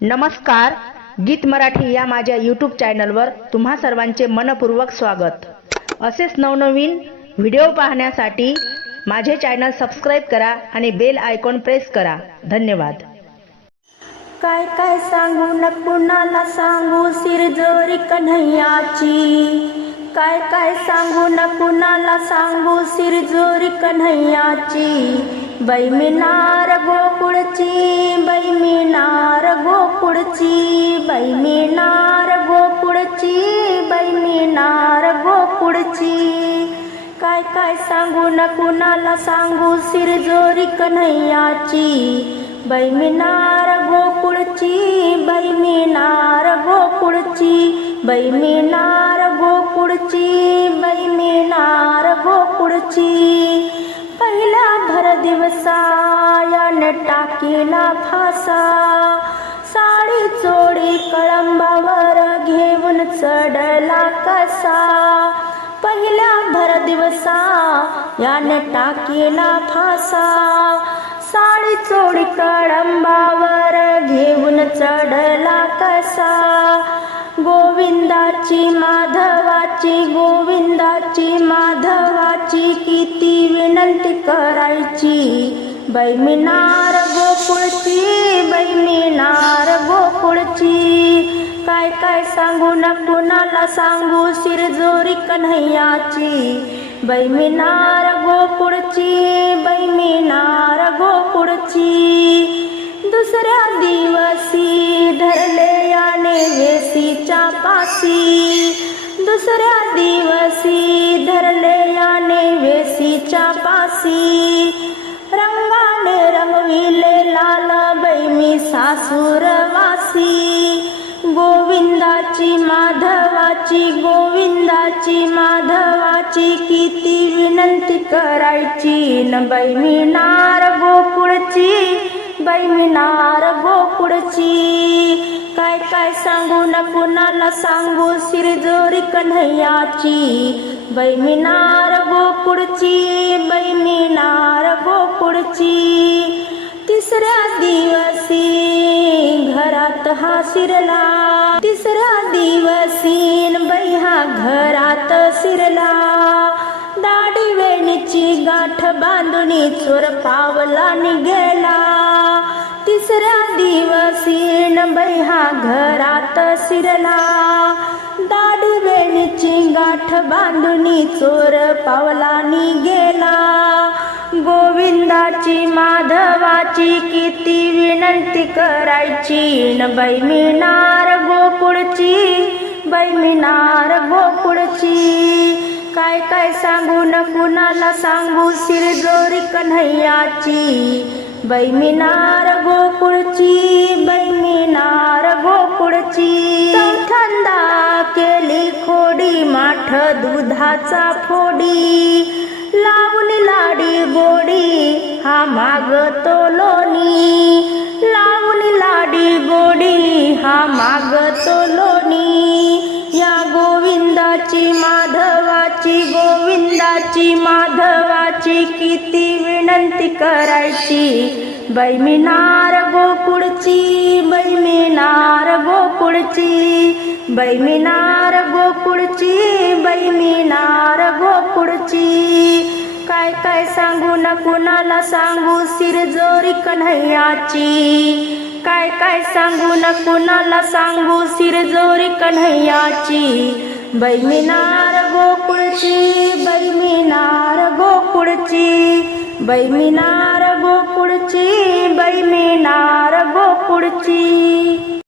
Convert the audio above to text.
नमस्कार गीत मराठी या माझ्या यूट्यूब चॅनलवर तुम्हा सर्वांचे मनपूर्वक स्वागत. असेच नवनवीन व्हिडिओ पाहण्यासाठी माझे चॅनल सबस्क्राईब करा आणि बेल आयकॉन प्रेस करा. धन्यवाद. काय काय सांगू न कुणाला सांगू सिरजोरी कन्हैयाची. काय काय सांगू न कुणाला सांगू सिरजोरी कन्हैयाची. बाई मिनार गोकुळची बाई मिनार गोकुळची बाई मिनार गोकुळची बाई मिनार गोकुळची. काय काय सांगू न कुणाला सांगू सिरजोरी कन्हैयाची. बाई मिनार गोकुळची बाई मिनार गोकुळची बाई मिनार गोकुळची बाई मिनार गोकुळची. टाकीला फासा. साडी चोडी कळंबावर घेऊन चढला कसा. पहिल्या भर दिवसा याने टाकीला फासा. साडी चोडी कळंबावर घेऊन चढला कसा. गोविंदाची माधवाची गोविंदाची माधवाची किती विनंती करायची. बैमिनार सांगू न कुणाला सांगू शिरजोरी कन्हैयाची. बाई मिनार गोकुळची बाई मिनार गोकुळची. दुसऱ्या दिवशी धरले याने वेसीच्या पासी. दुसऱ्या दिवशी धरले याने वेसीच्या पासी. रंगाने रंगविले लाल बाई मी सासूरवासी. गोविंदाची माधवाची गोविंदाची माधवाची किती विनंती करायची. न बाई मिनार गोकुळची बाई मिनार गोकुळची. काय काय सांगू न कुणाला सांगू श्रीजोरी कन्हैयाची. बैमिनार मिनार गोकुळची बैमिनार गोकुळची. तिसऱ्या दिवस हा शिरला. तिसरा दिवसीन बैहा घरात शिरला. दाढी वेणीची गाठ बांधुनी चोर पावला निघेला. तिसऱ्या दिवसीन बैहा घरात शिरला. दाढी वेणीची गाठ बांधुनी चोर पावला निघेला. गोविंदाची माधवाची किती विनंती करायची? न बाई मिनार गोकुळची बाई मिळणार गोकुळची. काय काय सांगू न कुणाला सांगू? सिरजोरी कन्हैयाची. बाई मिनार गोकुळची बाई मिनार गोकुळची. थंदा केली खोडी माठ दुधाचा फोडी. लावून लाडी गोडी हा मागतो लोणी लावून लाडी गोडी हा मागतो लोणी या गोविंदाची माधवाची गोविंदाची माधवाची किती विनंती करायची. बैमिनार गोकुळची बैमिनार गोकुळची. बैमिनार गोकुळची बैमिनार मिनार काय सांगू न कुणाला सांगू? सिरजोरी कन्हैयाची. काय काय सांगू न कुणाला सांगू? सिरजोरी कन्हैयाची. बैमिनार गोकुळची बैमिनार गोकुळची. बैमिनार गोकुळची बैमिनार गोकुळची.